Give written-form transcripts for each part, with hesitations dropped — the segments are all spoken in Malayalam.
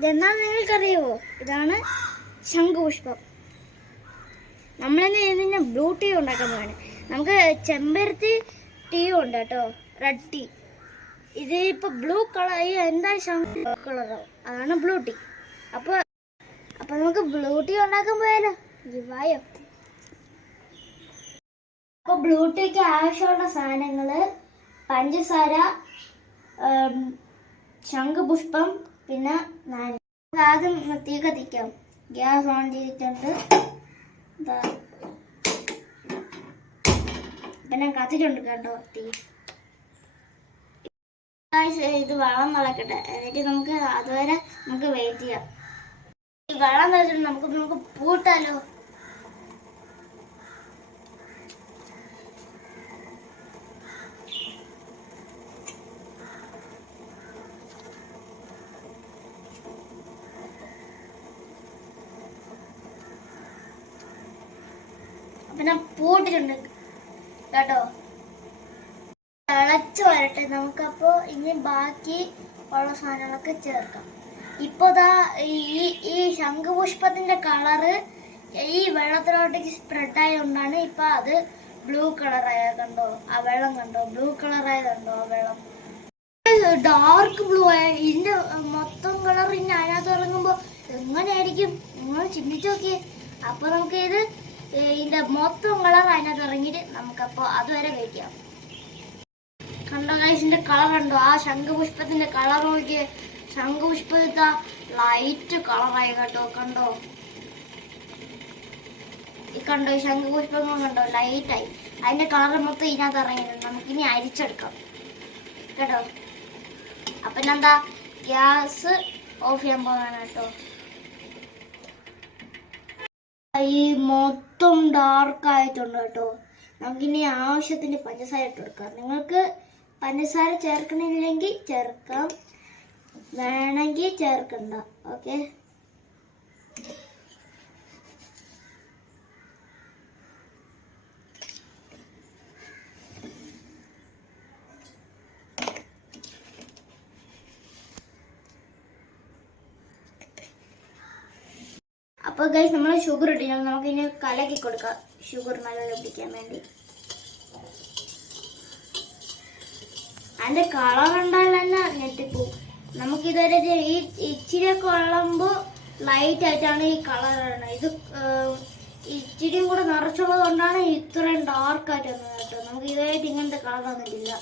ഇതെന്താണെന്ന് നിങ്ങൾക്കറിയുമോ? ഇതാണ് ശംഖുപുഷ്പം. നമ്മളിന്ന് ഇതിന് ബ്ലൂ ടീ ഉണ്ടാക്കാൻ പോവാണ്. നമുക്ക് ചെമ്പരത്തി ടീ ഉണ്ട് കേട്ടോ, റെഡ് ടീ. ഇത് ഇപ്പോൾ ബ്ലൂ കളർ, എന്താ ശംഖു കളറോ, അതാണ് ബ്ലൂ ടീ. അപ്പോൾ നമുക്ക് ബ്ലൂ ടീ ഉണ്ടാക്കാൻ പോയാലോ? വായോ. അപ്പോൾ ബ്ലൂ ടീക്ക് ആവശ്യമുള്ള സാധനങ്ങൾ: പഞ്ചസാര, ശംഖുപുഷ്പം, പിന്നെ നാരങ്ങ. ആദ്യം തീ കത്തിക്കാം. ഗ്യാസ് ഓൺ ചെയ്തിട്ടുണ്ട്. പിന്നെ കത്തിച്ചുണ്ട് കേട്ടോ തീ. ഇത് വെള്ളം തിളക്കട്ടെ, എന്നിട്ട് നമുക്ക് അതുവരെ നമുക്ക് വെയിറ്റ് ചെയ്യാം. ഈ വെള്ളം തിളച്ചിട്ട് നമുക്ക് പൂട്ടാലോ. പിന്നെ പൂട്ടിട്ടുണ്ട് കേട്ടോ. തിളച്ച് വരട്ടെ. നമുക്കപ്പോൾ ഇനി ബാക്കി ഉള്ള സാധനങ്ങളൊക്കെ ചേർക്കാം. ഇപ്പോൾ ഈ ശംഖുപുഷ്പത്തിന്റെ കളറ് ഈ വെള്ളത്തിലോട്ടേക്ക് സ്പ്രെഡായതുകൊണ്ടാണ് ഇപ്പൊ അത് ബ്ലൂ കളറായ. കണ്ടോ ആ വെള്ളം? കണ്ടോ ബ്ലൂ കളറായതുണ്ടോ ആ വെള്ളം? ഡാർക്ക് ബ്ലൂ ആയ ഇതിന്റെ മൊത്തം കളർ ഇനി അതിനകത്ത് ഇറങ്ങുമ്പോ എങ്ങനെയായിരിക്കും നിങ്ങൾ ചിന്തിച്ചു നോക്കിയേ. അപ്പൊ നമുക്ക് ഇതിന്റെ മൊത്തം കളർ അതിനകത്ത് ഇറങ്ങിയിട്ട് നമുക്കപ്പോൾ അതുവരെ വെയിറ്റ് ചെയ്യാം. കണ്ടോ ഗൈസിന്റെ കളർ കണ്ടോ? ആ ശംഖുപുഷ്പത്തിന്റെ കളർ നോക്കിയേ. ശംഖുപുഷ്പത്തെ ലൈറ്റ് കളറായി കേട്ടോ. കണ്ടോ ഈ ശംഖുപുഷ്പങ്ങൾ കണ്ടോ? ലൈറ്റായി. അതിന്റെ കളർ മൊത്തം ഇതിനകത്ത് ഇറങ്ങിയിട്ടുണ്ട്. നമുക്കിനി അരിച്ചെടുക്കാം കേട്ടോ. അപ്പം എന്താ ഗ്യാസ് ഓഫ് ചെയ്യാൻ പോകാനാണ് കേട്ടോ. ഈ മൊത്തം ഡാർക്ക് ആയിട്ടുണ്ട് കേട്ടോ. നമുക്കിനി ആവശ്യത്തിന് പഞ്ചസാര ഇട്ട് കൊടുക്കാം. നിങ്ങൾക്ക് പഞ്ചസാര ചേർക്കണില്ലെങ്കിൽ ചേർക്കാം, വേണമെങ്കിൽ ചേർക്കണ്ട. ഓക്കെ. അപ്പോൾ ഗൈസ് നമ്മൾ ഷുഗർ ഇട്ടില്ല. നമുക്കിനി കലക്കി കൊടുക്കാം ഷുഗർ നല്ല ലഭിക്കാൻ വേണ്ടി. അതിന്റെ കളർ കണ്ടാൽ തന്നെ ഞെട്ടിപ്പോവും. നമുക്കിതുവരെ ഈ ഇച്ചിരിയൊക്കെ ഉള്ളുമ്പോൾ ലൈറ്റ് ആയിട്ടാണ് ഈ കളർ വരുന്നത്. ഇത് ഇച്ചിരിയും കൂടെ നിറച്ചുള്ളത് കൊണ്ടാണ് ഇത്രയും ഡാർക്ക് ആയിട്ട് വന്നത് കേട്ടോ. നമുക്ക് ഇതുവരെയായിട്ട് ഇങ്ങനത്തെ കളർ വന്നിട്ടില്ല.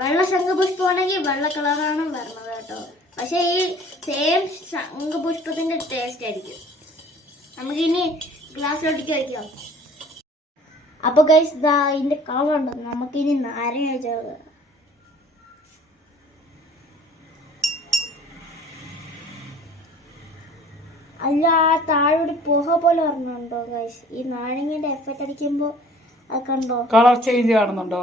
വെള്ള ശംഖുപുഷ്പമാണെങ്കിൽ വെള്ള കളറാണ് വരുന്നത് കേട്ടോ. പക്ഷെ ഈ സെയിം ശംഖുപുഷ്പത്തിന്റെ ടേസ്റ്റ് ആയിരിക്കും. നമുക്കിനി ഗ്ലാസ്സിലോട്ടേക്ക് വയ്ക്കാം. അപ്പൊ ഗൈസ് ഇതിന്റെ കളർ ഉണ്ടോ? നമുക്കിനി നാരങ്ങ ചേർക്കാം. അല്ല, താഴോട്ട് പുക പോലെ പറഞ്ഞുണ്ടോ ഗൈസ്? ഈ നാരങ്ങയുടെ എഫക്റ്റ് അടിക്കുമ്പോ അത് കണ്ടോ? കളർ ചേഞ്ച് കാണുന്നുണ്ടോ?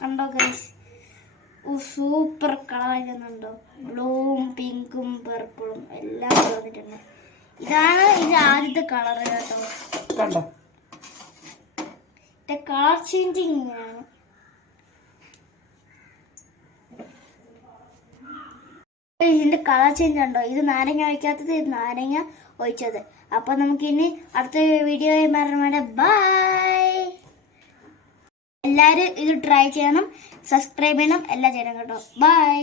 കണ്ടോ ഗൈസ്? Super colour ആയിരുന്നുണ്ടോ? ബ്ലൂവും പിങ്കും പർപ്പിളും എല്ലാം വന്നിട്ടുണ്ട്. ഇതാണ് ഇതിന്റെ ആദ്യത്തെ കളർ കേട്ടോ. കണ്ടോ കളർ ചേഞ്ചിങ് ഇങ്ങനെയാണ്. ഇതിന്റെ കളർ ചേഞ്ച് ഉണ്ടോ? ഇത് നാരങ്ങ ഒഴിക്കാത്തത്, ഇത് നാരങ്ങ ഒഴിച്ചത്. അപ്പൊ നമുക്കിനി അടുത്ത വീഡിയോയിൽ വരാൻ ബൈ. എല്ലാവരും ഇത് ട്രൈ ചെയ്യണം, സബ്സ്ക്രൈബ് ചെയ്യണം, എല്ലാം ചെയ്യണം കേട്ടോ. ബൈ.